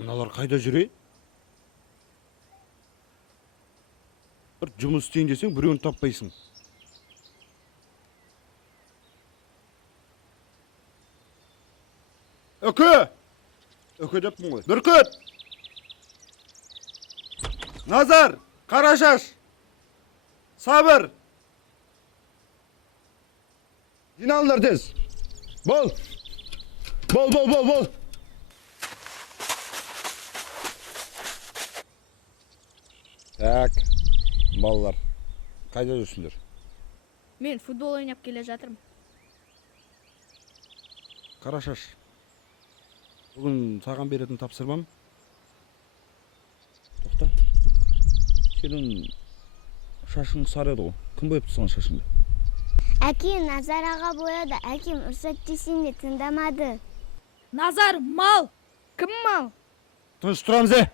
Мыналар қайда жүре? Bir жұмыс істейін десең, біреуін таппайсың. Өке! Өке деппін ғой. Бүркіт! Назар! Қарашаш! Сабыр! Жиналыңдар тез! Бол! Бол! Так, балалар, қайда жүрсіңдер? Мен футбол ойнап келе жатырмын. Қарашаш, бүгін саған беретін тапсырмам. Тоқта. Сенің шашың сары еді ғой. Кім бояпты саған шашыңды? Әкем Назар аға бояды. Әкем ұрсат десең де тыңдамады. Назар, мал! Кім мал? Тыныш тұрамыз,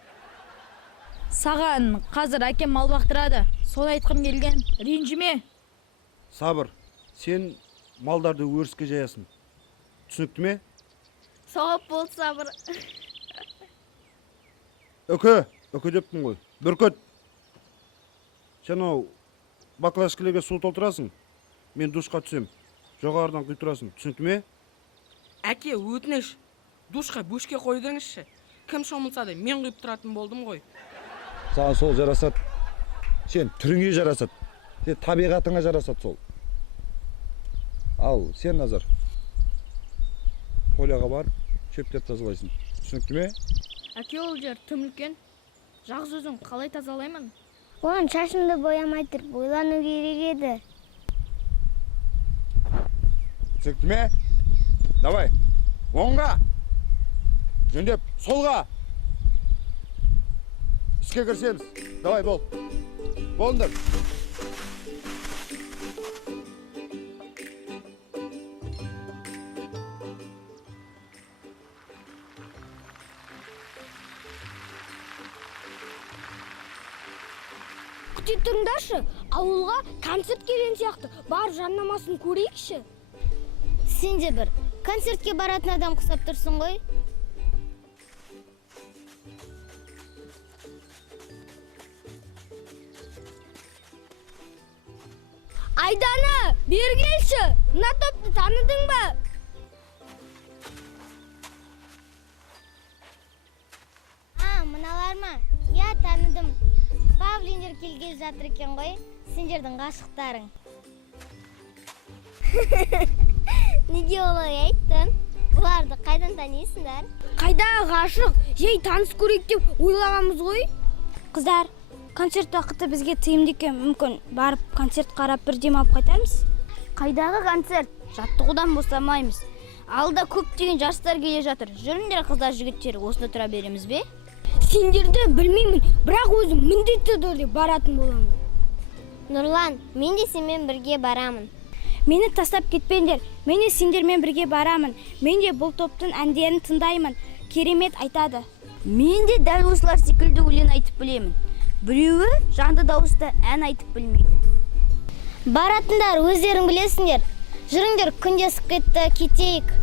Саған қазір әкем мал бақтырады. Сол айтқым келген. Ренжіме. Сабыр, сен малдарды өріске жаясың. Түсінікті ме? Сауап бол, Сабыр. Өке деппін ғой. Бүркіт. Сен ау баклажкілерге су толтырасың. Мен душқа түсем. Жоғарыдан құйтырасың. Түсінікті ме? Әке, өтініш. Душқа бөшке қойдыңызшы. Кім шомылса да мен құйып тұратын болдым ғой. Саған сол жарасады. Сен түріңе жарасады. Сен табиғатыңа жарасады сол. Ал, сен Назар. Поляға бар, шөптеп тазалайсың. Түсінікті ме? Әке, ол жер тым үлкен. Жағыз өзің қалай тазалаймын? Оның шашымды боямай тұрып ойлану керек еді. Түсінікті ме? Давай, оңға. Жөндеп, солға. Іске кірсеміз. Давай, бол. Болыңдар. Күте тұрыңдаршы, ауылға концерт келген сияқты. Бар жарнамасын көрейікші. Сен де бір концертке баратын адам құсап тұрсың ғой. Айдана, бері келші. Мына топты таныдың ба? Мыналар ма? Я, таныдым. Павлиндер келгел жатыр екен ғой. Сендердің ғашықтарың. Неге олай айттың? Бұларды қайдан танисыңдар? Қайда ғашық? Жей таныс көрейік деп ойлағанбыз ғой. Қыздар, концерт уақыты бізге тыйымды екен. Мүмкін барып концерт қарап бір демалып қайтармыз? Қайдағы концерт? Жаттығудан босамаймыз. Алда көптеген жастар келе жатыр. Жүріңдер, қыздар, жігіттер, осында тұра береміз бе? Сендерді білмеймін, бірақ өзім міндетті түрде баратын боламын. Нұрлан, мен де сенмен бірге барамын. Мені тастап кетпеңдер. Мен де сендермен бірге барамын. Мен де бұл топтың әндерін тыңдаймын. Керемет айтады. Мен де дәл осылар секілді өлең айтып білемін. Біреуі жанды дауыста ән айтып білмейді. Баратындар, өздерің білесіңдер. Жүріңдер, күнде кетті, кетейік.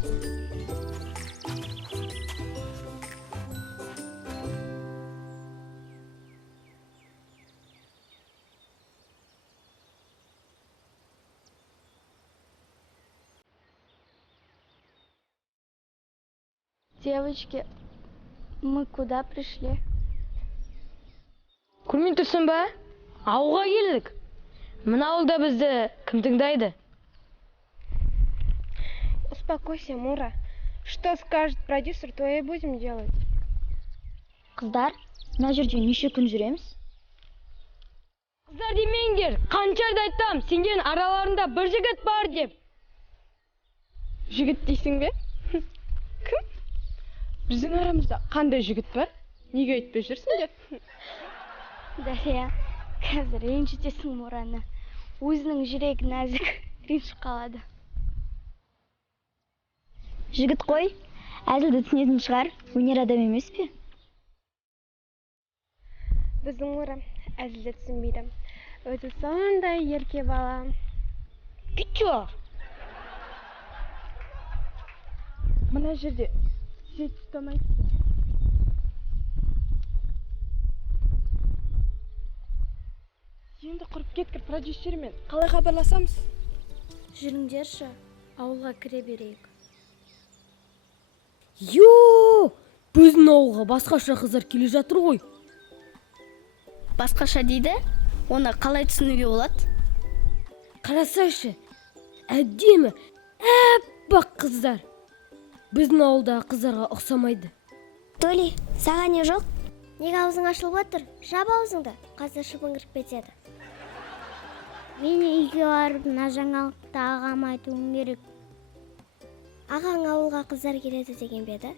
Девочки, мы куда пришли? Көрмей тұрсың ба? Ауылға келдік. Мына ауылда бізді кім тыңдайды? Успокойся, Мура. Что скажет продюсер, то и будем делать. Қыздар, мына жерде неше күн жүреміз? Қыздар демеңдер, қаншарда айтам, сендердің араларында бір жігіт бар деп. Жігіт дейсің бе? Кім? Біздің арамызда қандай жігіт бар? Неге айтпай жүрсіңдер? Дария, қазір ренжітесің Мураны. Өзінің жүрегі нәзік, ренжіп қалады. Жігіт қой, әзілді түсінетін шығар, өнер адам емес пе? Біздің Мура әзілді түсінбейді. Өзі сондай ерке бала. Күтчо! Мына жерде сет ұстамайды. құрып кеткір продюсермен қалай хабарласамыз? жүріңдерші ауылға кіре берейік. Йо! Біздің ауылға басқаша қыздар келе жатыр ғой. Басқаша дейді, оны қалай түсінуге болады? Қарасайшы, әдемі, әппақ қыздар. Біздің ауылдағы қыздарға ұқсамайды. Толи, саған не жоқ? Неге аузың ашылып отыр? Жап аузыңды, қазір шыбын кіріп кетеді. Мен үйге барып мына жаңалықты ағама айтуым керек. Ағаң ауылға қыздар келеді деген бе еді?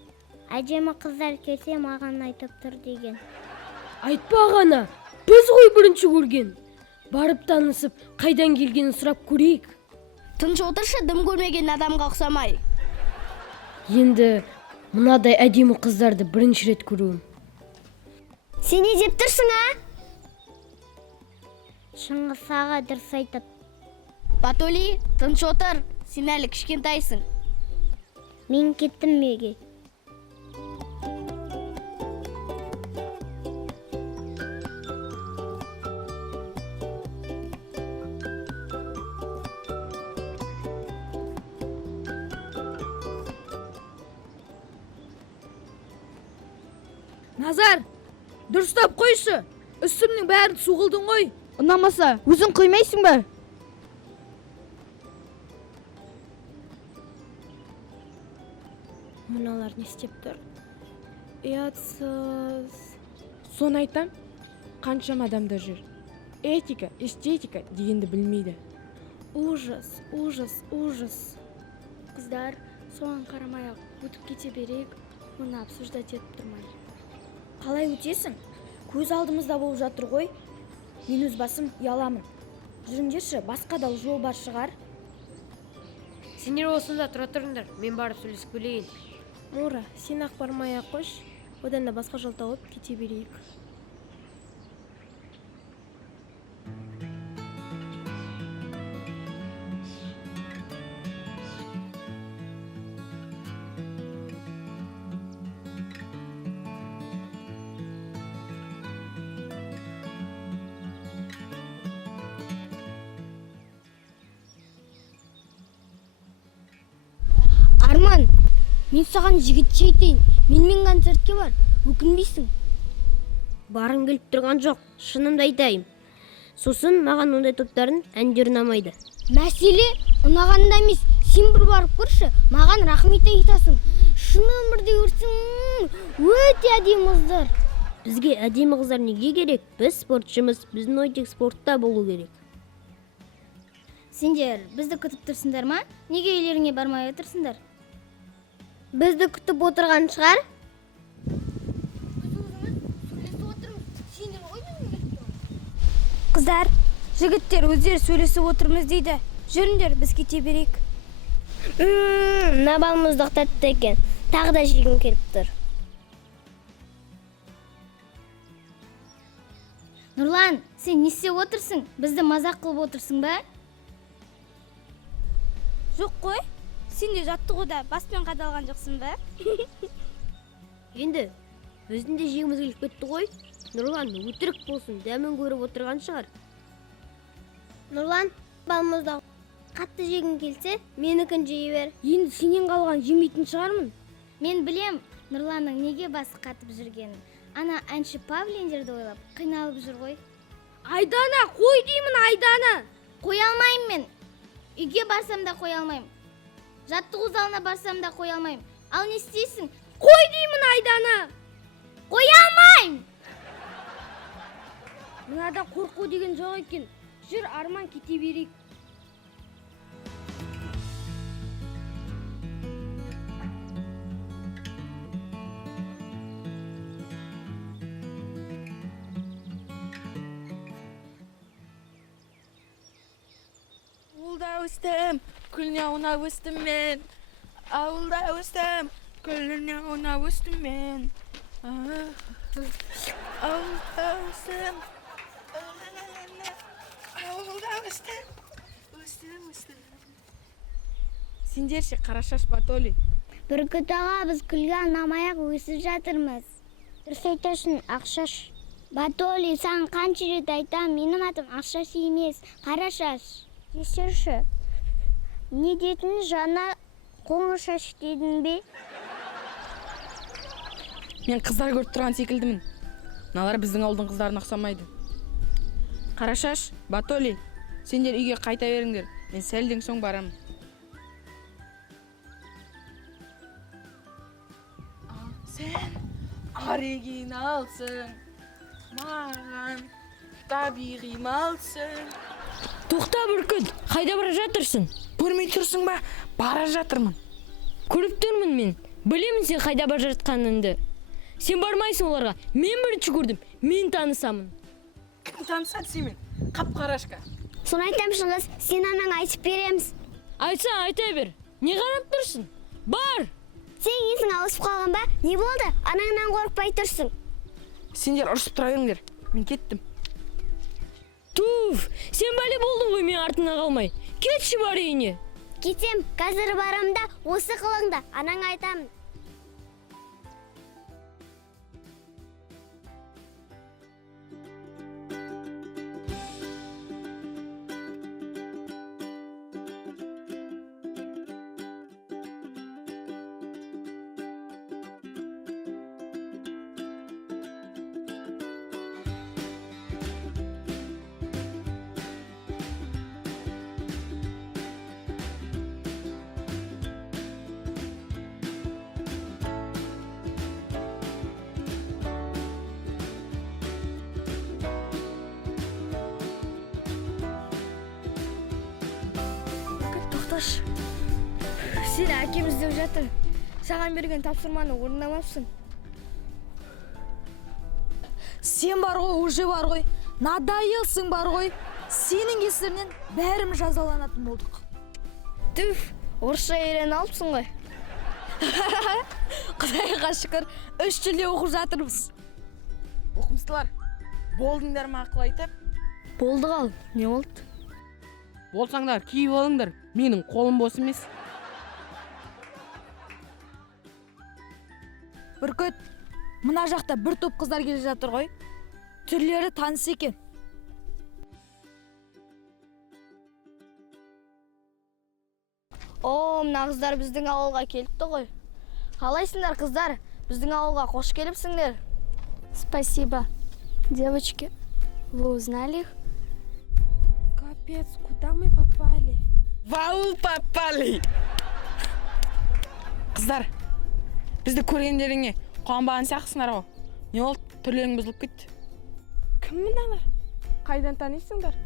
Әдемі қыздар келсе маған айтып тұр деген. Айтпа ғана, біз ғой бірінші көрген. Барып танысып, қайдан келгенін сұрап көрейік. Тыныш отыршы, дым көрмеген адамға ұқсамай. Енді мынадай әдемі қыздарды бірінші рет көруім. Сен не деп тұрсың, а? Шыңғыс аға дұрыс айтады. Батоли, тыныш отыр. Сен әлі кішкентайсың. Мен кеттім меге. Назар, дұрыстап қойшы. Үстімнің бәрін су қылдың ғой. Ұнамаса, өзің құймайсың ба? Мыналар не істеп тұр? Ұятсыз. Соны айтам, қаншама адамдар жүр. Этика, эстетика дегенді білмейді. Ужас, ужас, ужас. Қыздар, соған қарамай-ақ өтіп кете берейік, мұны обсуждать етіп тұрмай. Қалай өтесің? Көз алдымызда болып жатыр ғой. Мен өз басым ұяламын. Жүріңдерші, басқа да жол бар шығар. Сендер осында тұра тұрыңдар, мен барып сөйлесіп келейін. Нура, сен ақ бармай-ақ қойш, одан да басқа жол тауып кете берейік. Арман, мен саған жігітше айтайын. Менімен концертке бар, өкінбейсің? Барым келіп тұрған жоқ, шынымды айтайын. Сосын маған ондай топтардың әндері ұнамайды. Мәселе ұнағанда емес, сен бір барып көрші, маған рахмет айтасың. Шын өмірде көрсең, өте әдемі қыздар. Бізге әдемі қыздар неге керек? Біз спортшымыз, біздің ой тек спортта болу керек. Сендер бізді күтіп тұрсыңдар ма? Неге үйлеріңе бармай отырсыңдар? Бізді күтіп отырған шығар? Қыздар, жігіттер өздері сөйлесіп отырмыз дейді. Жүріңдер, біз кете берейік. Мына балмұздық тәтті екен. Тағы да жегім келіп тұр. Нұрлан, сен не істеп отырсың? Бізді мазақ қылып отырсың ба? Жоқ қой, сен де жаттығуда баспен қадалған жоқсың ба? Енді, біздің де жегіміз келіп кетті ғой. Нұрлан, өтірік болсын, дәмін көріп отырған шығар. Нұрлан, балмұздақ қатты жегің келсе, менікін жей бер. Енді сенен қалған жемейтін шығармын. Мен білем, Нұрланның неге басы қатып жүргенін. Ана әнші павлиндерді ойлап, қиналып жүр ғой. Айдана, қой деймін, Айдана. Қой алмайым мен. Үйге барсам да қой алмайым. Жаттығу залына барсам да қой алмайым. Ал не істейсің? Қой деймін, Айдана. Қой алмайым. Мынада қорқу деген жоқ екен. Жүр, Арман, кете берейік. Ауылда өстім, күліне ұнап өстім мен. Ауылда өстім, күліне ұнап өстім мен. Ауылда өстім, ауылда өстім. Сендерші қарашаш Батоли. Бүркіт аға, біз күлге арнамай-ақ өсіп жатырмыз. Дұрыс айтасың, Ақшаш. Батоли, саған қанша рет айтам, менің атым Ақшаш емес, Қарашаш. Кешірші. Не дедің, жаңа Қоңыршаш дедің бе? Мен қыздар көріп тұрған секілдімін. Мыналар біздің ауылдың қыздарына ұқсамайды. Қарашаш, Батоли, сендер үйге қайта беріңдер. Мен сәлден соң барамын. Сен оригиналсың, маған табиғи малсың. Тоқта Бүркіт, қайда бара жатырсың? Көрмей тұрсың ба? Бара жатырмын. Көріп тұрмын мен. Білемін сен қайда бара жатқаныңды. Сен бармайсың оларға. Мен бірінші көрдім. Мен танысамын. Кім танысады сенімен? Қап-қарашқа. Соны айтам шыңғыз, сен анаң айтып береміз. Айтсаң айта бер. Не қарап тұрсың? Бар! Сен есің ауысып қалған ба? Не болды? Анаңнан қорықпай тұрсың. Сендер ұрысып тұра беріңдер. Мен кеттім. Туф, сен бәле болдың ғой мен артына қалмай. Кетші бар үйіне. Кетем, қазір барамда, осы қылыңда, анаң айтамын. Тоқташ, сені әкем іздеп жатыр. Саған берген тапсырманы орындамапсың. Сен бар ғой, уже бар ғой. Надайылсың бар ғой. Сенің кесірінен бәріміз жазаланатын болдық. Түф, орысша үйреніп алыпсың ғой. Құдайға шүкір, 3 тілде оқып жатырмыз. Оқымыстылар, болдыңдар ма ақыл айтып? Болды қал, не болды? Болсаңдар, кей болыңдар. Менің қолым бос емес. Бүркіт, мына жақта бір топ қыздар келе жатыр ғой. Түрлері таныс екен. О, мына қыздар біздің ауылға келіпті ғой. Қалайсыңдар қыздар? Біздің ауылға қош келіпсіңдер. Спасибо. Девочки, вы узнали их? Капец, куда мы попали? Вау, попали! Қыздар, бізді көргендеріңе қуанбаған сияқтысыңдар ғой. Не болды? Түрлерің бұзылып кетті. Кім мыналар? Қайдан танисыңдар?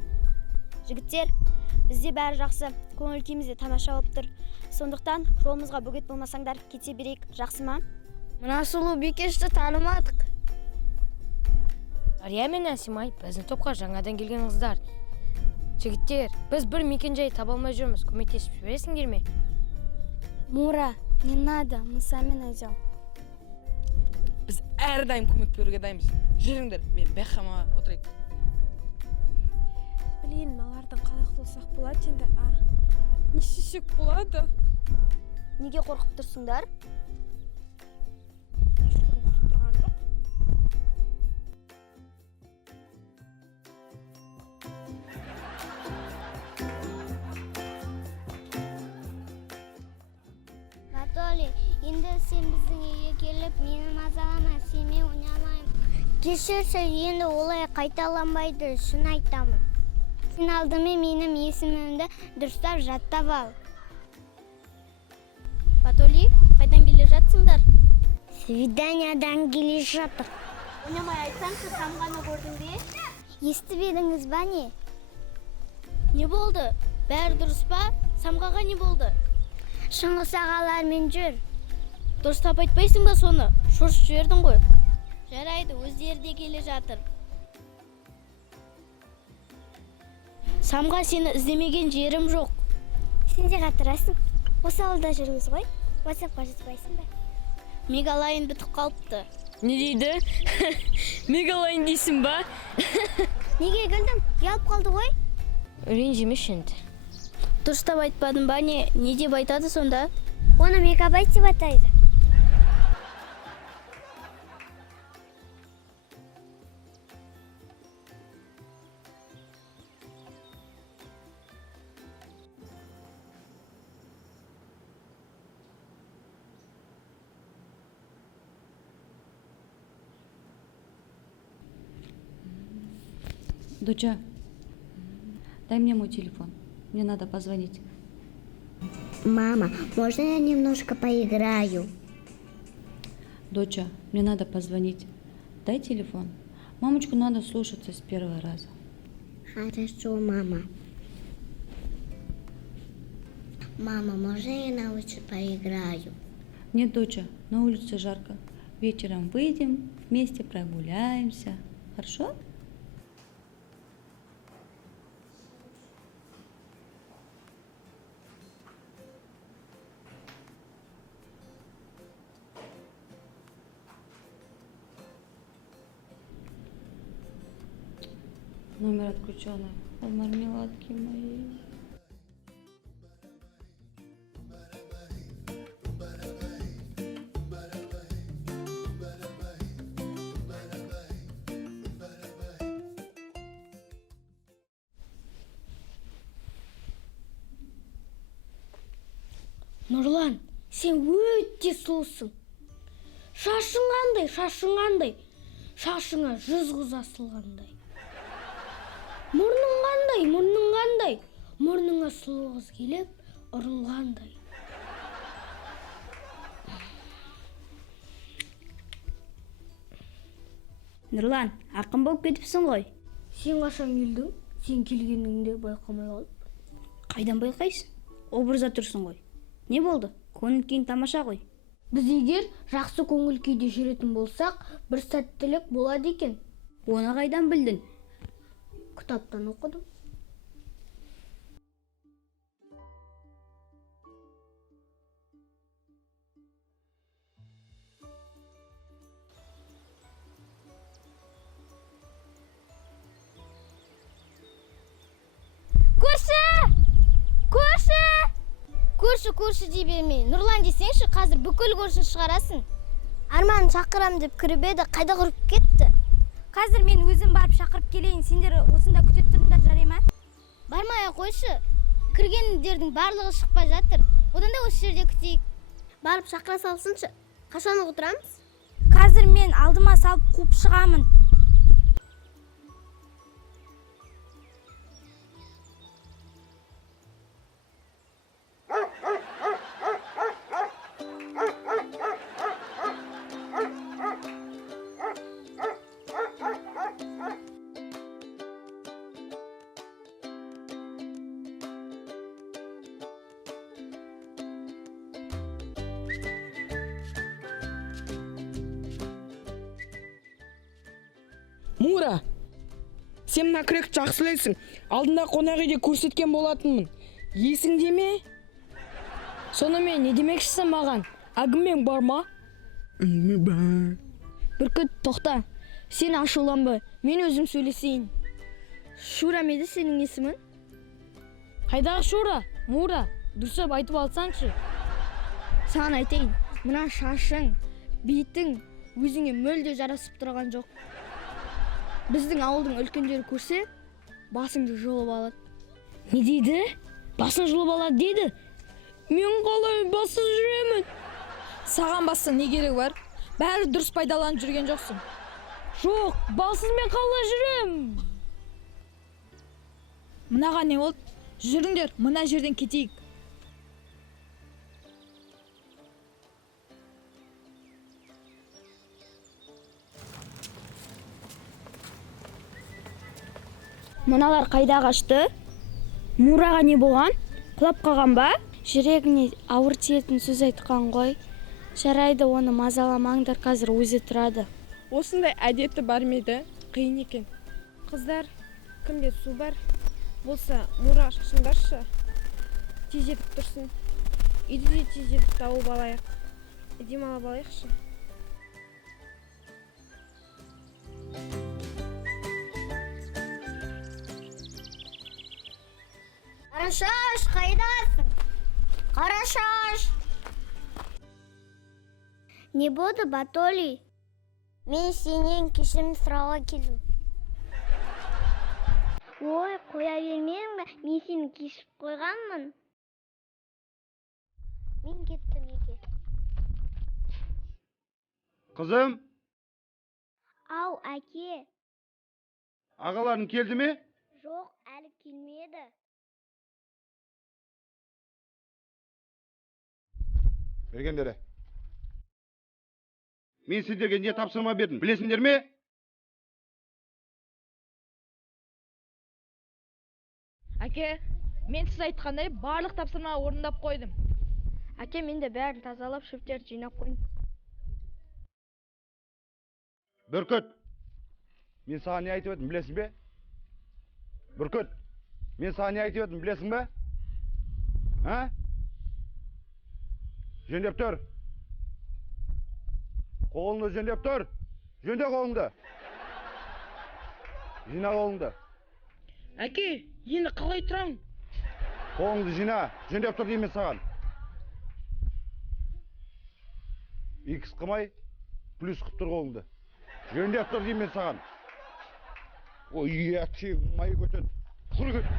Жігіттер, бізде бәрі жақсы, көңіл күйіміз де тамаша болып тұр. Сондықтан жолымызға бөгет болмасаңдар, кете берейік, жақсы ма? Мына сұлу бикешті танымадық. Ария мен Әсимай, біздің топқа жаңадан келген қыздар. Жігіттер, біз бір мекен-жай таба алмай жүрміз. Көмектесіп жібересіңдер ме? Мура, не надо, мы сами найдем. Біз әрдайым көмек беруге дайынбыз. Жүріңдер, мен бәйхамаға отырайық. Блин, мыналардан қалай құтылсақ болады енді, а? Не істесек болады? Неге қорқып тұрсыңдар? Ешкім қорқып тұрған жоқ. Батоли, енді сен біздің үйге келіп, мені мазалама, сенімен ойнамаймын. Кешірші, енді олай қайталанбайды, шын айтамын. Сен алдымен менің есімімді дұрыстап жаттап ал. Батоли, қайдан келе жатсыңдар? Свиданиядан келе жатыр. Ойнамай айтсаңшы, тамғаны көрдің бе? Естіп едіңіз ба не? Не болды? Бәрі дұрыс па? Самғаға не болды? Шыңғыс ағалармен жүр. Дұрыстап айтпайсың ба соны? Шорс жібердің ғой. Жарайды, өздері де келе жатыр. Самға сені іздемеген жерім жоқ. Сен де қатырасың. Осы ауылда жүрміз ғой. WhatsApp-қа жазбайсың ба? Мегалайн бітіп қалыпты. Не дейді? Мегалайн дейсің ба? Неге күлдің? Ұялып қалды ғой. Ренжімеш енді. Дұрыстап айтпадың ба не? Не деп айтады сонда? Оны мегабайт деп атайды. Доча, дай мне мой телефон. Мне надо позвонить. Мама, можно я немножко поиграю? Доча, мне надо позвонить. Дай телефон. Мамочку надо слушаться с первого раза. Хорошо, мама. Мама, можно я на улице поиграю? Нет, доча, на улице жарко. Вечером выйдем, вместе прогуляемся. Хорошо? Номер отключенный. От мармеладки моей. Нұрлан, сен өте сұлусың. Шашың қандай, шашың қандай. Шашыңа 100 қыз асылғандай. Мұрның қандай, мұрның қандай. Мұрныңа сұлу қыз келіп, ұрынғандай. Нұрлан, ақын болып кетіпсің ғой. Сен қашан келдің? Сен келгеніңде байқамай қалып. Қайдан байқайсың? Образда тұрсың ғой. Не болды? Көңіл күйің тамаша ғой. Біз егер жақсы көңіл күйде жүретін болсақ, бір сәттілік болады екен. Оны қайдан білдің? Кітаптан оқыдым. Көрші дей бермей. Нұрлан десеңші, қазір бүкіл көршін шығарасын. Арман шақырам деп кіріп еді, қайда құрып кетті? Қазір мен өзім барып шақырып келейін, сендер осында күтіп тұрыңдар, жарай ма? Бармай қойшы. Кіргендердің барлығы шықпай жатыр. Одан да осы жерде күтейік. Барып шақыра салсыншы. Қашан отырамыз? Қазір мен алдыма салып қуып шығамын. Мура, сен мына күректі жақсы білесің. Алдында қонақ үйде көрсеткен болатынмын. Есіңде ме? Сонымен не демекшісің маған? Әңгімең бар ма? Бүркіт, тоқта. Сен ашуланба, мен өзім сөйлесейін. Шура ма еді сенің есімің? Қайдағы Шура? Мура, дұрыстап айтып алсаңшы. Саған айтайын, мына шашың, бетің өзіңе мүлде жарасып тұрған жоқ. Біздің ауылдың үлкендері көрсе, басыңды жұлып алады. Не дейді? Басын жұлып алады дейді? Мен қалай бассыз жүремін? Саған басың не керек бар? Бәрі дұрыс пайдаланып жүрген жоқсың. Жоқ, бассыз мен қалай жүрем? Мынаға не болды? Жүріңдер, мына жерден кетейік. Мыналар қайда қашты? Мураға не болған? Құлап қалған ба? Жүрегіне ауыр тиетін сөз айтқан ғой. Жарайды, оны мазаламаңдар, қазір өзі тұрады. Осындай әдеті бар ма еді? Қиын екен. Қыздар, кімде су бар? Болса, Мура шашындаршы. Тезетіп тұрсын. Үйді де тезетіп тауып алайық. Демалып алайықшы. Қарашаш, қайдасың? Қарашаш! Не болды, Батоли? Мен сенен кешірім сұрауға келдім. Ой, қоя бермедің бе? Мен сені кешіріп қойғанмын. Мен кеттім еке. Қызым, Ау, әке. Ағаларың келді ме? Жоқ, әлі келмеді. Бергендері. Мен сіздерге не тапсырма бердім, білесіңдер ме? Әке, мен сіз айтқандай барлық тапсырма орындап қойдым. Әке, мен де бәрін тазалап, шөптерді жинап қойдым. Бүркіт, мен саған не айтып едім, білесің бе? Бүркіт, мен саған не айтып едім, білесің бе? А? Жөндеп тұр. Қолыңды жөндеп тұр. Жөнде қолыңды. Жина қолыңды. Әке, енді қалай тұрам? Қолыңды жина, жөндеп тұр деймін саған. Икс қымай, плюс қып тұр қолыңды. Жөндеп тұр деймін саған. Ой, әтшең, май көтен. Құр көт.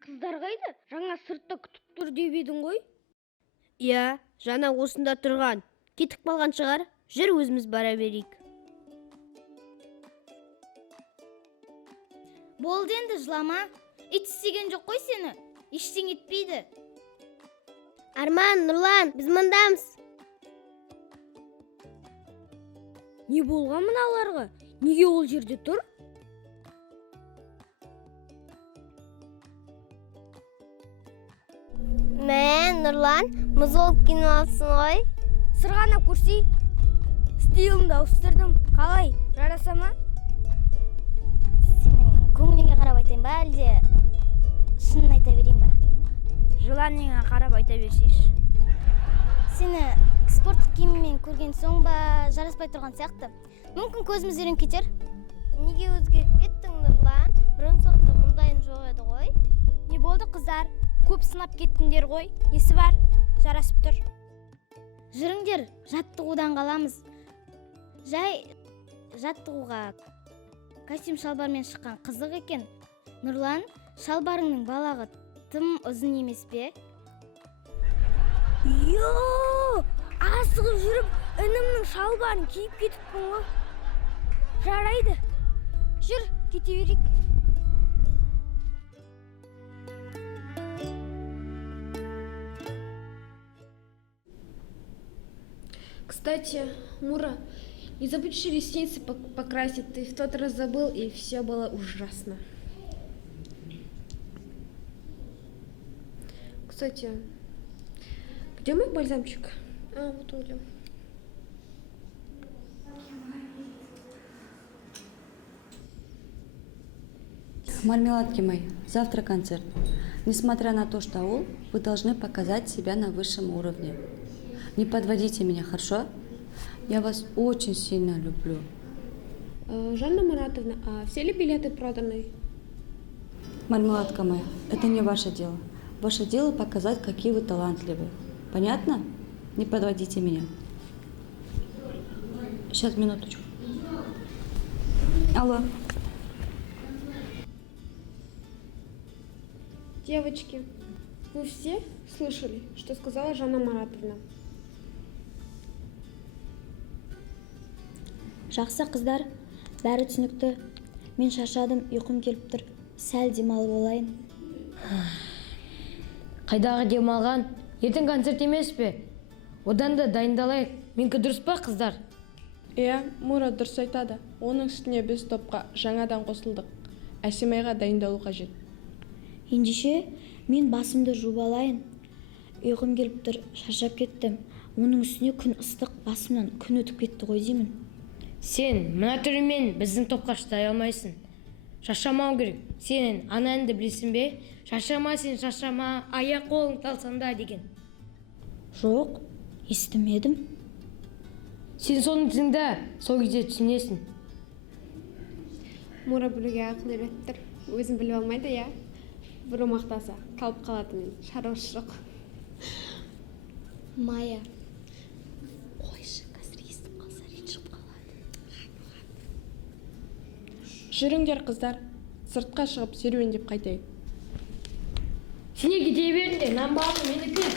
Қыздар қайда? Жаңа сыртта күтіп тұр деп едің ғой. Иә, жаңа осында тұрған. Кетіп қалған шығар. Жүр өзіміз бара берейік. Болды енді жылама. Ит істеген жоқ қой сені. Ештеңе етпейді. Арман, Нұрлан, біз мұндамыз. Не болған мыналарға? Неге ол жерде тұр? Нұрлан, мұз болып келіп алсын ғой. Сырғана көрсей. Стилімді ауыстырдым. Қалай? Жараса ма? Сенің көңіліңе қарап айтайын ба, әлде шынын айта берейін ба? Жыланыңа қарап айта берсейші. Сені спорттық киіммен көрген соң ба жараспай тұрған сияқты. Мүмкін көзіміз үйреніп кетер. Неге өзгеріп кеттің, Нұрлан? Бұрын соңды мұндайын жоқ еді ғой. Не болды, қыздар? Көп сынап кеттіңдер ғой. Несі бар? Жарасып тұр. Жүріңдер, жаттығудан қаламыз. Жай жаттығуға костюм шалбармен шыққан қызық екен. Нұрлан, шалбарыңның балағы тым ұзын емес пе? Йоо! Асығып жүріп, інімнің шалбарын киіп кетіппін ғой. Жарайды. Жүр, кете берейік. Кстати, Мура, не забудь еще ресницы покрасить. Ты в тот раз забыл, и все было ужасно. Кстати, где мой бальзамчик? А, вот он где. Мармеладки мои, завтра концерт. Несмотря на то, что аул, вы должны показать себя на высшем уровне. Не подводите меня, хорошо? Я вас очень сильно люблю. Жанна Маратовна, а все ли билеты проданы? Мармеладка моя, это не ваше дело. Ваше дело показать, какие вы талантливые. Понятно? Не подводите меня. Сейчас, минуточку. Алло. Девочки, вы все слышали, что сказала Жанна Маратовна? Жақсы қыздар, бәрі түсінікті. Мен шаршадым, ұйқым келіп тұр. Сәл демалып олайын. Қайдағы демалған? Ертең концерт емес пе? Одан да дайындалайық. Менікі дұрыс па, қыздар? Иә, Мура дұрыс айтады. Оның үстіне біз топқа жаңадан қосылдық. Әсемайға дайындалу қажет. Ендеше, мен басымды жуып алайын. Ұйқым келіп тұр, шаршап кеттім. Оның үстіне күн ыстық, басымнан күн өтіп кетті ғой деймін. Сен мына түрімен біздің топқа шыдай алмайсың. Шаршамау керек. Сен ана әнді білесің бе? Шаршама сен, шаршама, аяқ қолың талсаңда деген. Жоқ, естімедім. Сен соны тыңда, сол кезде түсінесің. Мура біреуге ақыл үйретіп тұр. Өзін біліп алмайды, иә? Бір мақтаса, қалып қалатын шаруасы жоқ. Майя, қойшы, қазір естіп қалса рет шығып қалады. Жүріңдер қыздар, сыртқа шығып серуендеп қайтайық. Сендер кете беріңдер, нан бағаны менікі.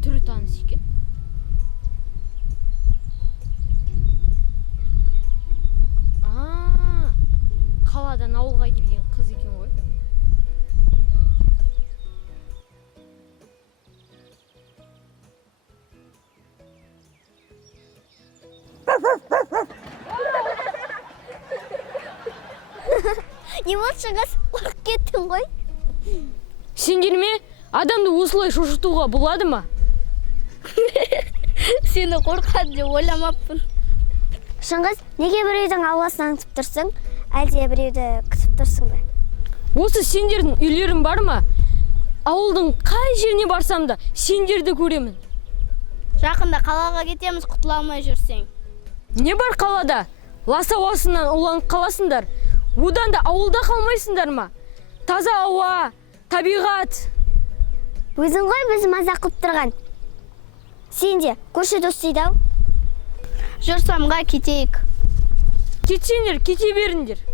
Түрі таныс екен. Қаладан ауылға келген қыз екен ғой. Не болды Шыңғыс, қорқып кеттің ғой? Сендер ме? Адамды осылай шошытуға болады ма? Сені қорқады деп ойламаппын. Шыңғыс, неге біреудің ауласынан аңсып тұрсың, әлде біреуді күтіп тұрсың ба? Осы сендердің үйлерің бар ма? Ауылдың қай жеріне барсам да сендерді көремін. Жақында қалаға кетеміз, құтыла алмай жүрсең. Не бар қалада? Лас ауасынан уланып қаласыңдар. Одан да ауылда қалмайсыңдар ма? Таза ауа, табиғат. Өзің ғой бізді мазақ қылып тұрған. Сен де көрші дос дейді ау. Жүрсамға кетейік. Кетсеңдер, кете беріңдер.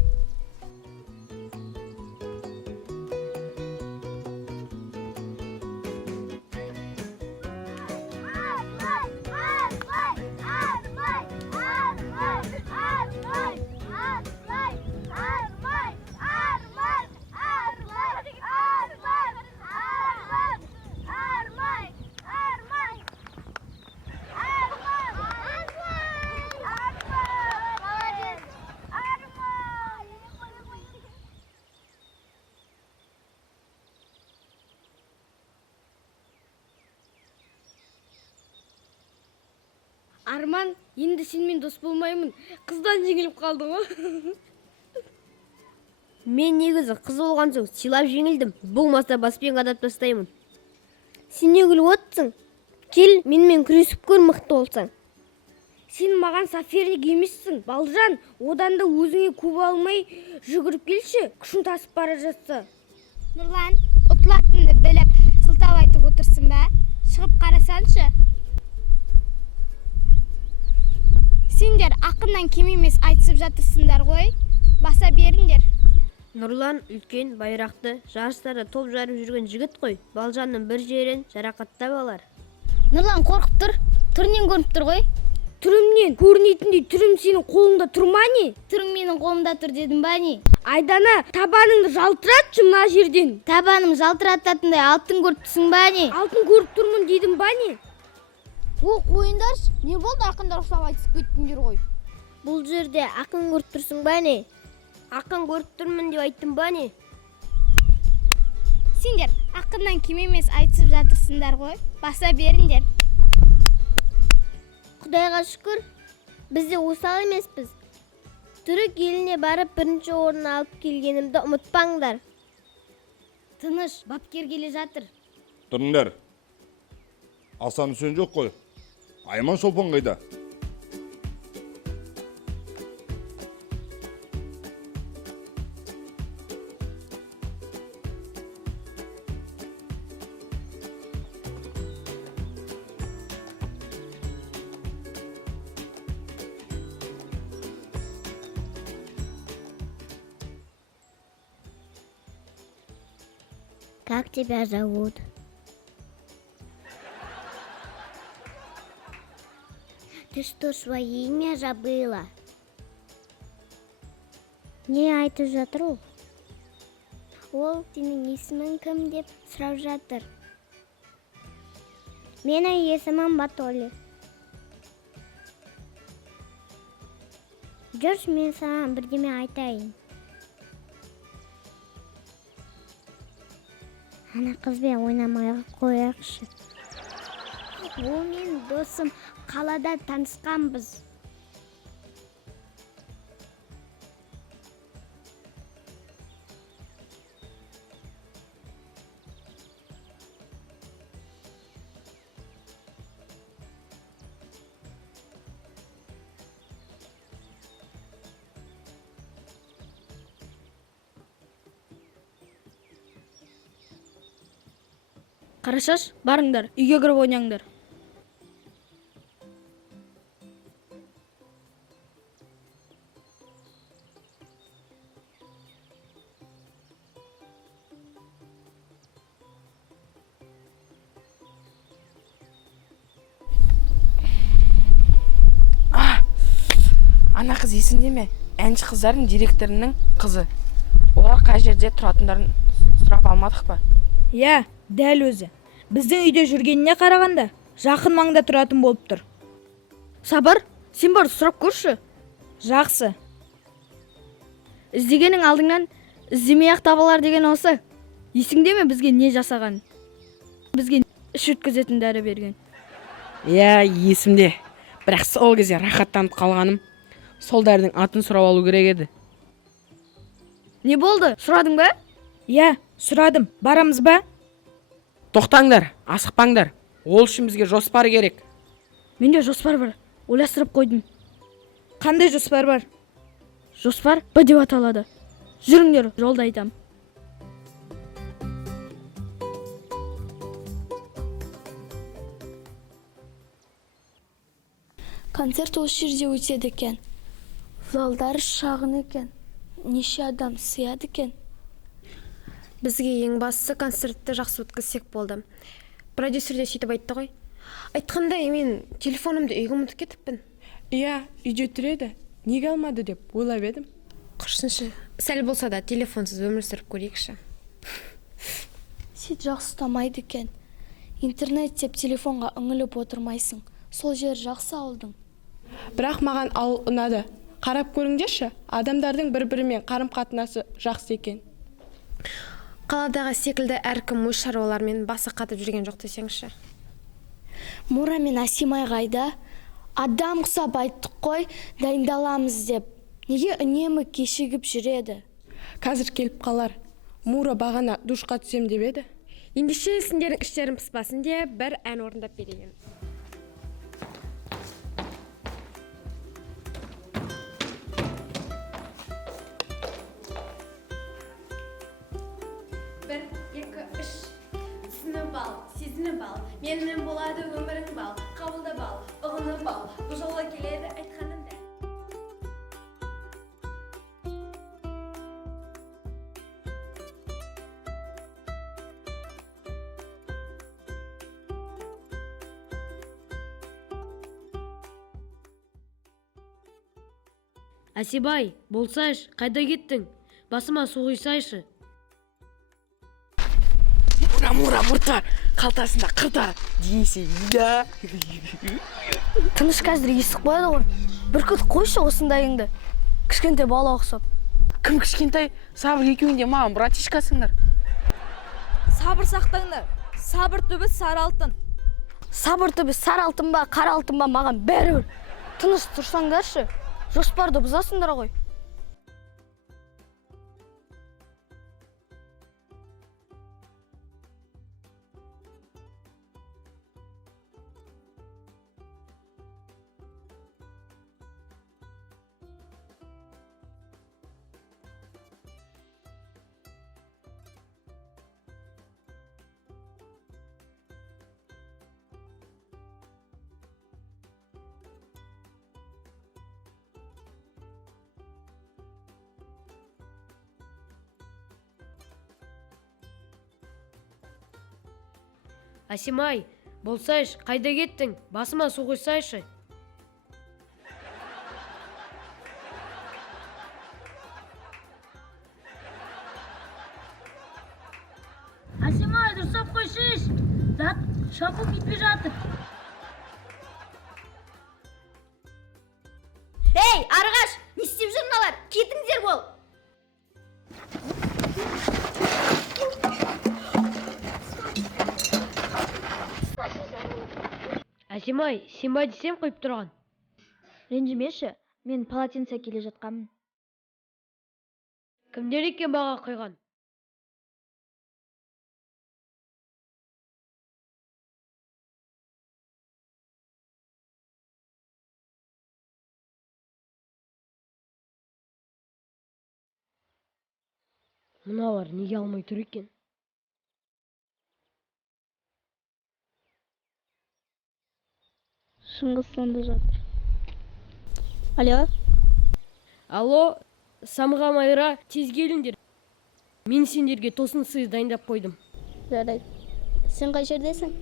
Арман, енді сенмен дос болмаймын. Қыздан жеңіліп қалды ғой. Мен негізі қыз болған соң сыйлап жеңілдім. Болмаса баспен қадап тастаймын. Сен не күліп отырсың? Кел, менімен күресіп көр, мықты болсаң. Сен маған соперник емессің, Балжан. Одан да өзіңе куба алмай жүгіріп келші, күшің тасып бара жатса. Нұрлан, ұтылатынды біліп, сылтау айтып отырсың ба? Шығып қарасаншы. Сендер ақыннан кем емес айтысып жатырсыңдар ғой. Баса беріңдер. Нұрлан үлкен, байрақты, жарыстарда топ жарып жүрген жігіт қой. Балжанның бір жерін жарақаттап алар. Нұрлан қорқып тұр. Түрінен көрініп тұр ғой. Түрімнен көрінетіндей түрім сенің қолыңда тұрма не? Түрің менің қолымда тұр дедім ба не? Айдана, табаныңды жалтыратшы мына жерден. Табаным жалтырататындай алтын көріптісің ба не? Алтын көріп тұрмын дедім ба не? Ол қойындаршы, не болды ақындар ұқсап айтысып кеттіңдер ғой? Бұл жерде ақын көріп тұрсың ба не? Ақын көріп тұрмын деп айттым ба не? Сендер ақыннан кем емес айтысып жатырсыңдар ғой. Баса беріңдер. Құдайға шүкір, біз де осал емеспіз. Түрік еліне барып бірінші орын алып келгенімді ұмытпаңдар. Тыныш, бапкер келе жатыр. Тұрыңдар. Асан Үсен жоқ қой. Айман Шолпан қайда? Как тебя зовут? Ты что, свое имя забыла? Не айтып жатыр ол. Ол сенің есімің кім деп сұрап жатыр. Менің есімім Батоли. Жүрші, мен саған бірдеме айтайын. Ана қызбен ойнамай қояқшы. Ол менің досым, қалада танысқанбыз. Қарашаш, барыңдар, үйге кіріп ойнаңдар. Ана қыз есіңде ме? Әнші қыздардың директорының қызы. Олар қай жерде тұратындарын сұрап алмадық па? Иә, дәл өзі. Біздің үйде жүргеніне қарағанда жақын маңда тұратын болып тұр. Сабыр, сен бар сұрап көрші. Жақсы. Іздегенің алдыңнан іздемей-ақ табылар деген осы. Есіңде ме бізге не жасаған? Бізге іш өткізетін дәрі берген. Иә, есімде. Бірақ сол кезде рахаттанып қалғаным. Сол дәрінің атын сұрап алу керек еді. Не болды? Сұрадың ба? Иә, сұрадым. Барамыз ба? Тоқтаңдар, асықпаңдар. Ол үшін бізге жоспар керек. Менде жоспар бар. Ойластырып қойдым. Қандай жоспар бар? Жоспар Б деп аталады. Жүріңдер, жолда айтам. Концерт осы жерде өтеді екен. Залдар шағын екен. Неше адам сыяды екен. Бізге ең бастысы концертті жақсы өткізсек болды. Продюсер де сөйтіп айтты ғой. Айтқандай, мен телефонымды үйге ұмытып кетіппін. Иә, үйде тұр еді. Неге алмады деп ойлап едім. Құрсыншы, сәл болса да телефонсыз өмір сүріп көрейікші. Сен жақсы ұстамайды екен. Интернет деп телефонға үңіліп отырмайсың. Сол жер жақсы ауылдың. Бірақ маған ауыл ұнады. Қарап көріңдерші, адамдардың бір-бірімен қарым-қатынасы жақсы екен. Қаладағы секілді әркім өз шаруалармен басы қатып жүрген жоқ десеңші. Мура мен Асимай қайда? Адам құсап айттық қой, дайындаламыз деп. Неге үнемі кешігіп жүреді? Қазір келіп қалар. Мура бағана душқа түсем деп еді. Ендеше сендердің іштерін пыспасын деп бір ән орындап берейін. Бір, екі, үш. Түсініп ал, сезініп ал, менімен болады өмірің бал, қабылдап ал, ұғынып ал, бұл жолға келеді айтқанымда. Асибай, болсайш, қайда кеттің? Басыма су құйсайшы. Мура мұртар, қалтасында қырда дейсі да. Тыныш қазір есік қояды ғой. Бүркіт қойшы осындайыңды. Кішкентай бала ұқсап. Кім кішкентай? Сабыр екеуінде маған братишкасыңдар. Сабыр сақтаңдар. Сабыр түбі сары алтын. Сабыр түбі сары алтын ба, қара алтын ба маған бәрібір. Тыныш тұрсаңдаршы. Жоспарды бұзасыңдар ғой. Асимай, болсайш, қайда кеттің? Басыма су құйсайшы. Асимай, дұрсап қойшыш. Зат, шампу кетпей жатыр. Ей, арғаш, не істеп жүрналар? Кетіңдер бол. Симай десем қойып тұрған. Ренжімеші, мен полотенце келе жатқанмын. Кімдер екен баға қойған? Мыналар неге алмай тұр екен? Шыңғыс сонда жатыр. Алло? Алло, Самға Майра, тез келіңдер. Мен сендерге тосын сый дайындап қойдым. Жарайды. Сен қай жердесің?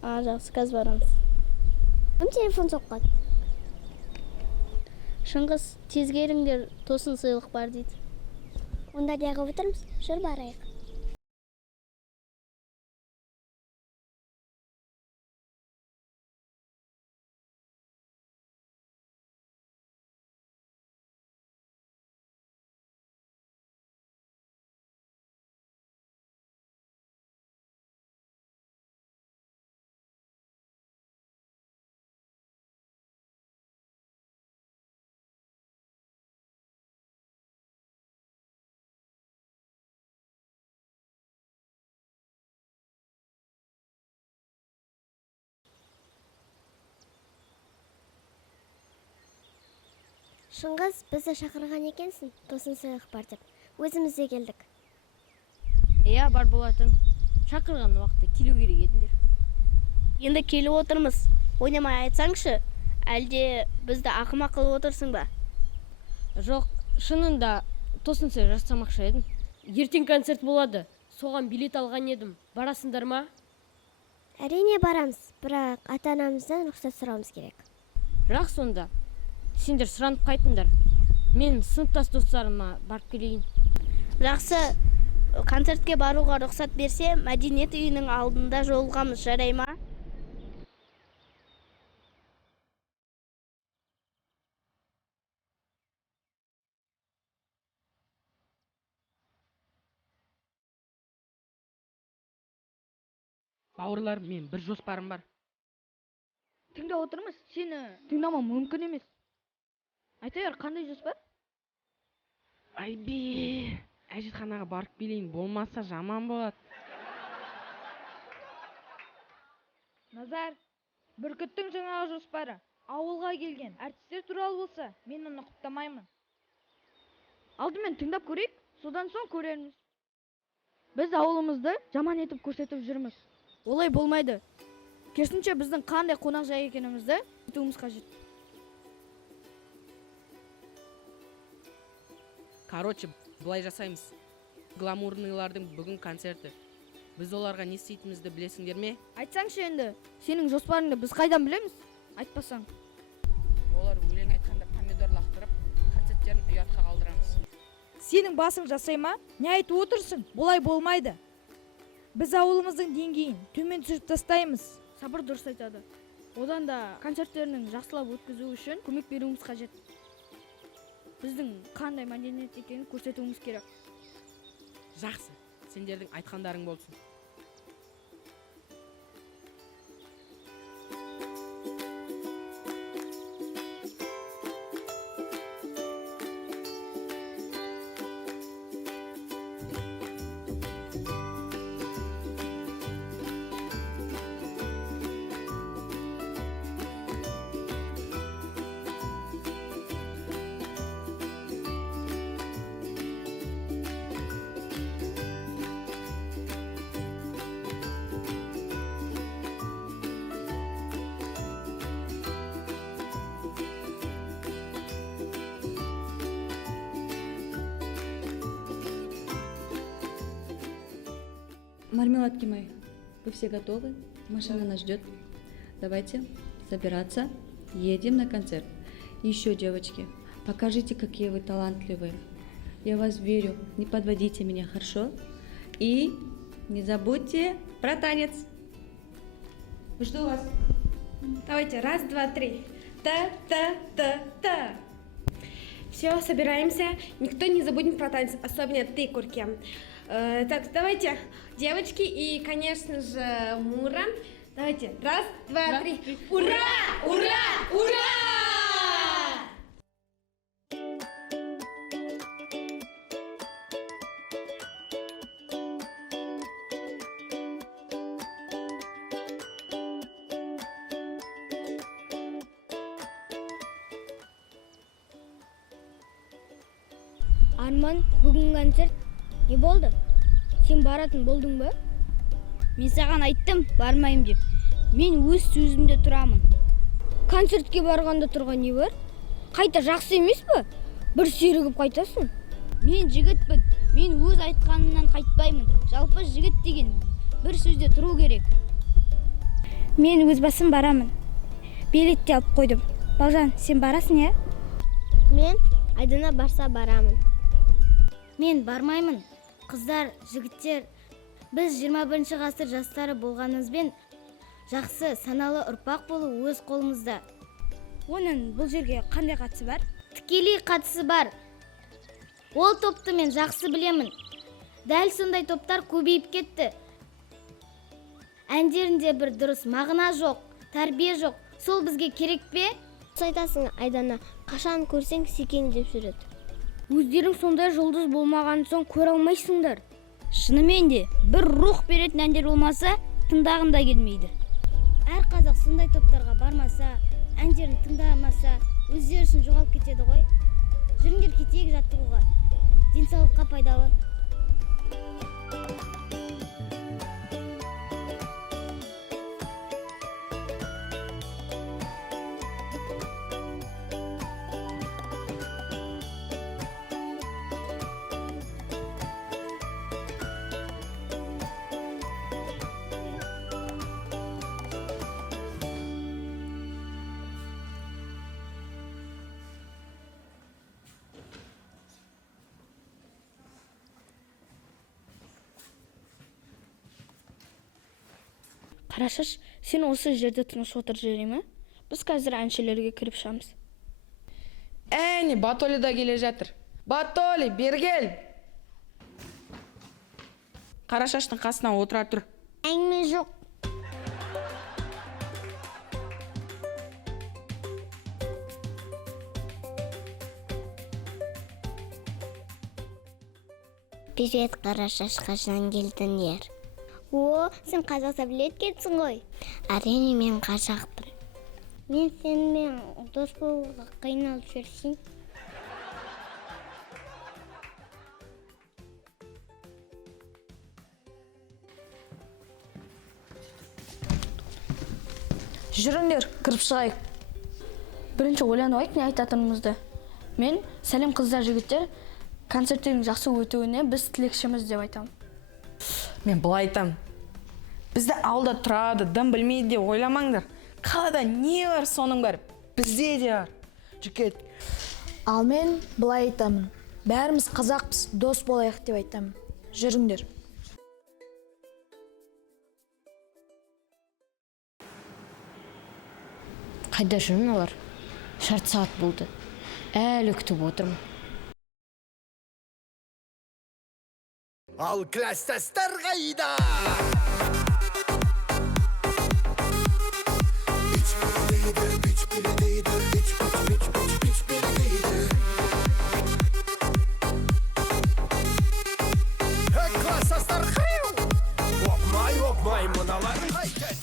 Жақсы, қазір барамыз. Кім телефон соққан? Шыңғыс, тез келіңдер, тосын сыйлық бар дейді. Онда неғып отырмыз? Жүр барайық. Шыңғыс, бізді шақырған екенсің, тосын сыйлық бар деп. Өзіміз де келдік. Иә, бар болатын. Шақырған уақытта келу керек едіңдер. Енді келіп отырмыз. Ойнамай айтсаңшы, әлде бізді ақымақ қылып отырсың ба? Жоқ, шынында тосын сый жасамақшы едім. Ертең концерт болады. Соған билет алған едім. Барасыңдар ма? Әрине барамыз, бірақ ата-анамыздан рұқсат сұрауымыз керек. Бірақ сонда, сендер сұранып қайтыңдар. Мен сыныптас достарыма барып келейін. Жақсы, концертке баруға рұқсат берсе, мәдениет үйінің алдында жолығамыз, жарай ма? Бауырлар, мен бір жоспарым бар. Тыңдап отырмыз, сені тыңдамам мүмкін емес. Айта бер, қандай жоспар? Айбе, әжетханаға барып келейін, болмаса жаман болады. Назар, Бүркіттің жаңағы жоспары ауылға келген әртістер туралы болса, мен оны құптамаймын. Алдымен тыңдап көрейік, содан соң көрерміз. Біз ауылымызды жаман етіп көрсетіп жүрміз. Олай болмайды. Керісінше біздің қандай қонақжай екенімізді айтуымыз қажет. Короче, былай жасаймыз. Гламурныйлардың бүгін концерті. Біз оларға не істейтінімізді білесіңдер ме? Айтсаңшы енді, сенің жоспарыңды біз қайдан білеміз? Айтпасаң. Олар өлең айтқанда помидор лақтырып, концерттерін ұятқа қалдырамыз. Сенің басың жасай ма? Не айтып отырсың? Болай болмайды. Біз ауылымыздың деңгейін төмен түсіріп тастаймыз. Сабыр дұрыс айтады. Одан да концерттерінің жақсылап өткізу үшін көмек беруіміз қажет. Біздің қандай мәдениет екенін көрсетуіміз керек. Жақсы, сендердің айтқандарың болсын. Мармеладки мои, вы все готовы? Машина нас ждет. Давайте собираться, едем на концерт. Еще, девочки, покажите, какие вы талантливые. Я вас верю, не подводите меня, хорошо? И не забудьте про танец. Жду вас. Давайте, раз, два, три. Та-та-та-та. Все, собираемся. Никто не забудет про танец, особенно ты, Курке. Так, давайте, девочки и, конечно же, Мура. Давайте, раз, два, три. Ура! Ура! Ура! Арман, бүгін концерт не болды? Сен баратын болдың ба? Мен саған айттым, бармайым деп. Мен өз сөзімде тұрамын. Концертке барғанда тұрған не бар? Қайта жақсы емес пе? Бір серігіп қайтасың. Мен жігітпін. Мен өз айтқанымнан қайтпаймын. Жалпы жігіт деген бір сөзде тұру керек. Мен өз басым барамын. Билет те алып қойдым. Балжан, сен барасың, е? Мен Айдана барса барамын. Мен бармаймын. Қыздар, жігіттер, біз 21 ғасыр жастары болғанымызбен жақсы саналы ұрпақ болу өз қолымызда. Оның бұл жерге қандай қатысы бар? Тікелей қатысы бар. Ол топты мен жақсы білемін. Дәл сондай топтар көбейіп кетті. Әндерінде бір дұрыс мағына жоқ, тәрбие жоқ. Сол бізге керек пе? Айтасың, Айдана, қашан көрсең секең деп жүреді. Өздерің сондай жұлдыз болмаған соң көре алмайсыңдар. Шынымен де бір рух беретін әндер болмаса, тыңдағым да келмейді. Әр қазақ сондай топтарға бармаса, әндерін тыңдамаса, өздері үшін жоғалып кетеді ғой. Жүріңдер кетейік жаттығуға. Денсаулыққа пайдалы. Қарашаш, сен осы жерде тыныш отыр жүре ме? Біз қазір әншілерге кіріп шығамыз. Әне, Батоли да келе жатыр. Батоли, бер кел. Қарашаштың қасына отыра тұр. Әңгіме жоқ. Привет, Қарашаш, қашан келдің ер? О, сен қазақша білет кетсің ғой. Әрине, мен қазақпын. Мен сенімен дос болуға қиналып жүрсің. Жүріңдер, кіріп шығайық. Бірінші ойланайық не айтатынымызды. Мен, сәлем қыздар, жігіттер, концерттердің жақсы өтуіне біз тілекшіміз деп айтамын. Мен былай айтам. Бізді ауылда тұрады, дым білмейді деп ойламаңдар. Қалада не бар соның бар? Бізде де бар. Жігіт. Ал мен былай айтамын. Бәріміз қазақпыз, дос болайық деп айтамын. Жүріңдер. Қайда жүрмін олар? Шарт сағат болды. Әлі күтіп отырмын. Ал кластастар қайда? Кластастар қайу? Оқмай, мыналар қайтет.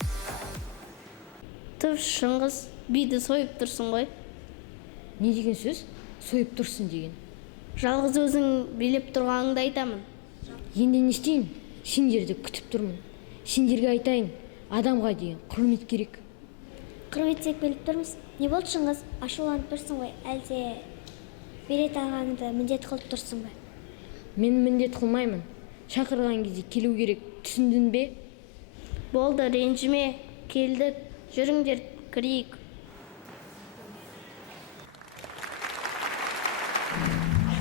Тұр, Шыңғыс, биді сойып тұрсын ғой. Не деген сөз? Сойып тұрсын деген. Жалғыз өзің билеп тұрғаныңды айтамын. Енді не істейін? Сендерді күтіп тұрмын. Сендерге айтайын, адамға деген құрмет керек. Құрметтек біліп тұрмыз. Не болды, Шыңғыс? Ашуланып тұрсың ғой, әлде билет алғаныңды міндет қылып тұрсың ба? Мен міндет қылмаймын. Шақырған кезде келу керек, түсіндің бе? Болды, ренжіме, келдік. Жүріңдер, кірейік.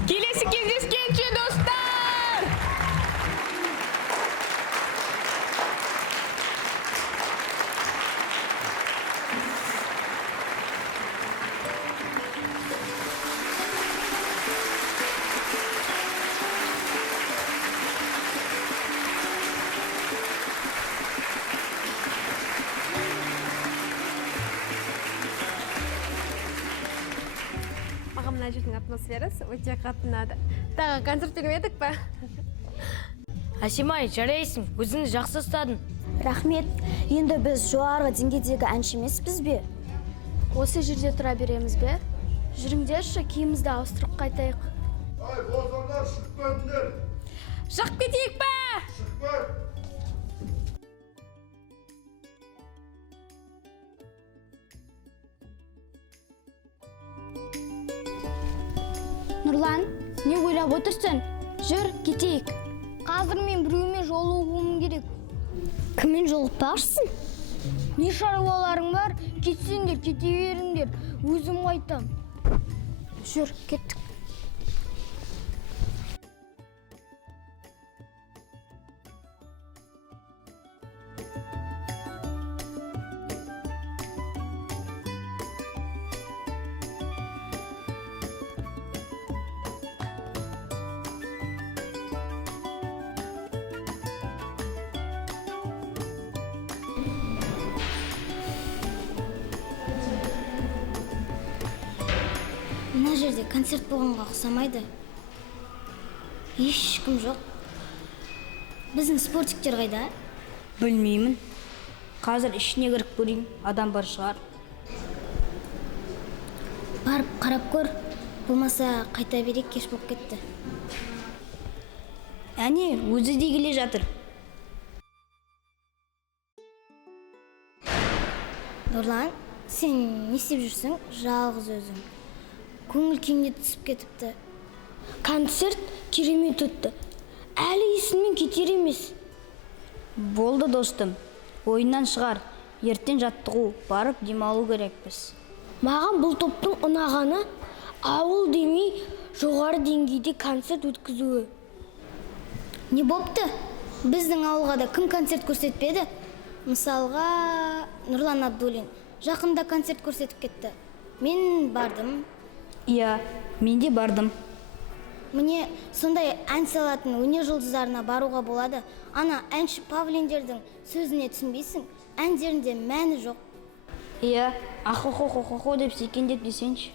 Келесі кездескенше достар! ана жердің атмосферасы өте қатты ұнады. Тағы концерт бермедік па? Асимай, жарайсың, өзіңді жақсы ұстадың. Рахмет. Енді біз жоғарғы деңгейдегі әнші емеспіз бе? Осы жерде тұра береміз бе? Жүріңдерші, киімімізді ауыстырып қайтайық. Ай, бозорлар, шығып кетіңдер. Шығып кетейік па? Шығып кет. Нұрлан, не ойлап отырсың? Жүр, кетейік. Қазір мен біреумен жолығуым керек. Кіммен жолықпақшысың? Не шаруаларың бар? Кетсеңдер, кете беріңдер. Өзім қайтам. Жүр, кеттік. Мына жерде концерт болғанға ұқсамайды. Ешкім жоқ. Біздің спортиктер қайда? Білмеймін. Қазір ішіне кіріп көрейін, адам бар шығар. Барып қарап көр. Болмаса қайта берек, кеш болып кетті. Әне, өзі де келе жатыр. Нұрлан, сен не істеп жүрсің? Жалғыз өзің. Көңіл күйіңе түсіп кетіпті. Концерт керемет өтті. Әлі есімнен кетер емес. Болды достым, ойыннан шығар. Ертең жаттығу, барып демалу керекпіз. Маған бұл топтың ұнағаны ауыл демей жоғары деңгейде концерт өткізуі. Не бопты? Біздің ауылға да кім концерт көрсетпеді? Мысалға, Нұрлан Абдуллин жақында концерт көрсетіп кетті. Мен бардым. Иә, мен де бардым. Міне, сондай ән салатын өнер жұлдыздарына баруға болады. Ана әнші павлиндердің сөзіне түсінбейсің, әндерінде мәні жоқ. Иә, ахо-хо-хо-хо деп секендеп десеңші.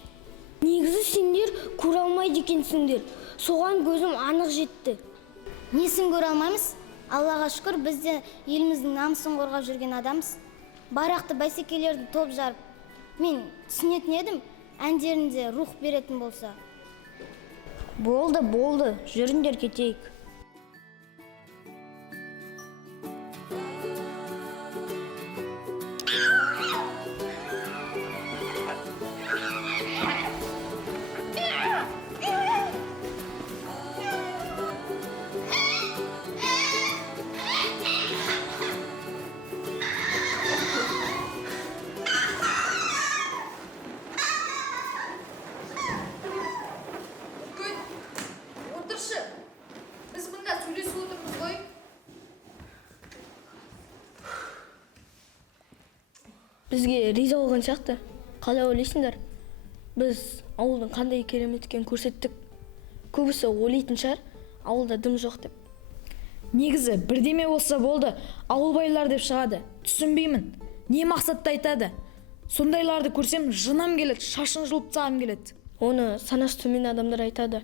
Негізі сендер көре алмайды екенсіңдер. Соған көзім анық жетті. Несін көре алмаймыз? Аллаға шүкір, біз де еліміздің намысын қорғап жүрген адамыз. Байрақты бәсекелерді топ жарып. Мен түсінетін едім, әндерінде рух беретін болса. Болды, жүріңдер кетейік. Отыршы. Біз мұнда сөйлесіп отырмыз ғой. Бізге риза болған сияқты. Қалай ойлайсыңдар? Біз ауылдың қандай керемет екенін көрсеттік. Көбісі ойлайтын шығар, ауылда дым жоқ деп. Негізі бірдеме болса болды, ауыл байлар деп шығады. Түсінбеймін. Не мақсатта айтады? Сондайларды көрсем жынам келеді, шашын жұлып тастағым келеді. Оны санасы төмен адамдар айтады.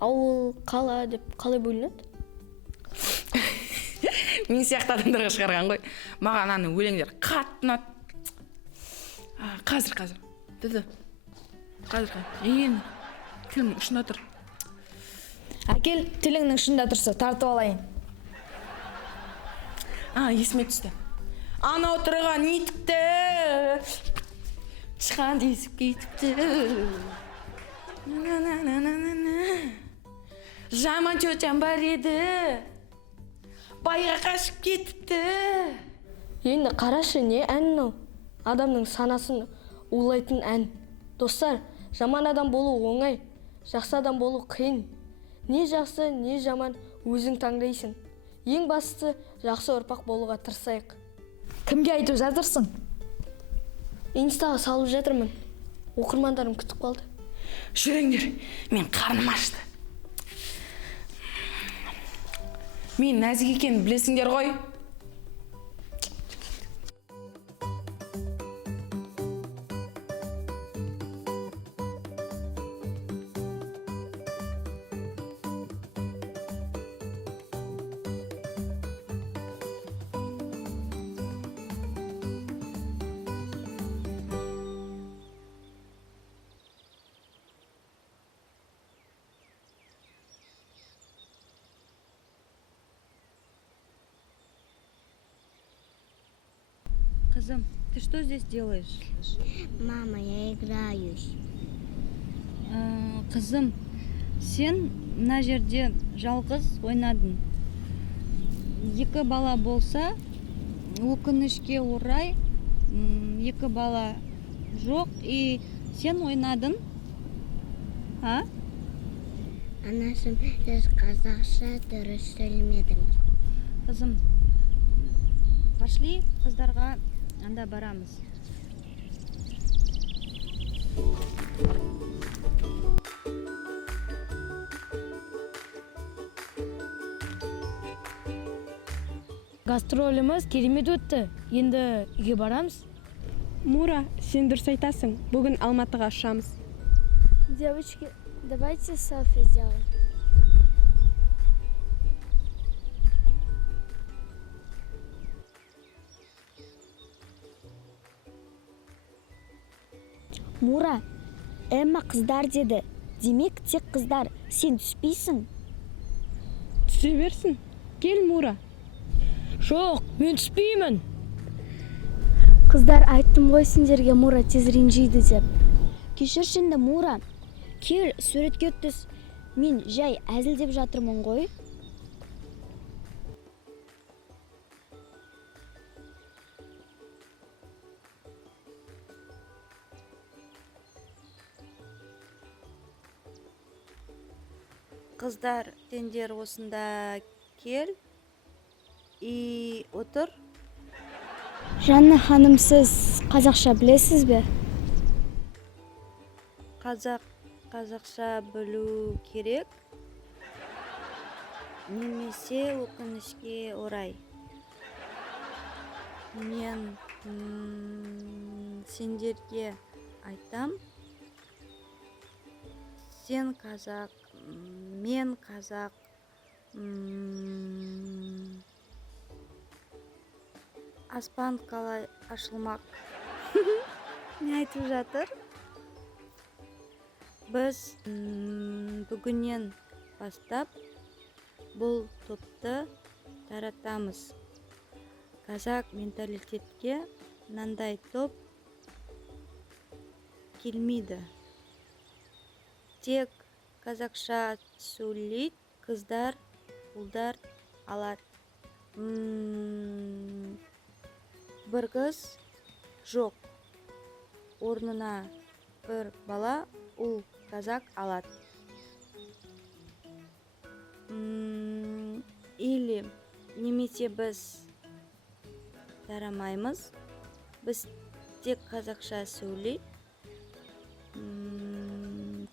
Ауыл, қала деп қалай бөлінеді? Мен сияқты адамдарға шығарған ғой. Маған аны өлеңдер қатты ұнады. Қазір. Деді. Қазір. Ең тілімнің ұшында тұр. Әкел, тіліңнің ұшында тұрса, тартып алайын. Есіме түсті. Ана отырған етікті. Шыққан десіп кетіпті. Жаман чөчем бар еді. Байға қашып кетіпті. Енді қарашы, не ән мынау? Адамның санасын улайтын ән. Достар, жаман адам болу оңай, жақсы адам болу қиын. Не жақсы, не жаман өзің таңдайсың. Ең бастысы жақсы ұрпақ болуға тырысайық. Кімге айтып жатырсың? Инстаға салып жатырмын. Оқырмандарым күтіп қалды. Жүріңдер, мен қарным ашты. Мен нәзік екенін білесіңдер ғой. Қызым, ты что здесь делаешь? Мама, я играюсь. Қызым, сен мына жерде жалғыз ойнадың. Екі бала болса, өкінішке орай, екі бала жоқ, и сен ойнадың. А? Анашым, сіз қазақша дұрыс сөйлемедіңіз. Қызым, пошли, қыздарға анда барамыз. Гастроліміз керемет өтті. Енді үйге барамыз. Мура, сен дұрыс айтасың. Бүгін Алматыға ұшамыз. Девочки, давайте селфи сделаем. Мура, Эмма қыздар деді. Демек тек қыздар. Сен түспейсің. Түсе берсін. Кел, Мура. Жоқ, мен түспеймін. Қыздар, айттым ғой сендерге Мура тез ренжиді деп. Кешірші енді, Мура. Кел, суретке түс. Мен жай әзілдеп жатырмын ғой. Қыздар, сендер осында кел и отыр. Жанна ханым, сіз қазақша білесіз бе? Қазақша білу керек. Немесе өкінішке орай. Мен сендерге айтам. Сен қазақ, мен қазақ. Аспан қалай ашылмақ? Не айтып жатыр? Біз бүгіннен бастап бұл топты таратамыз. Қазақ менталитетке мынандай топ келмейді. Тек қазақша сөйлейді, қыздар, ұлдар алады. Бір қыз жоқ. Орнына бір бала ұл қазақ алады. Или немесе біз тарамаймыз. Біз тек қазақша сөйлейді.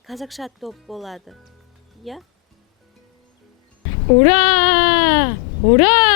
Қазақша топ болады. Я? Ура! Ура!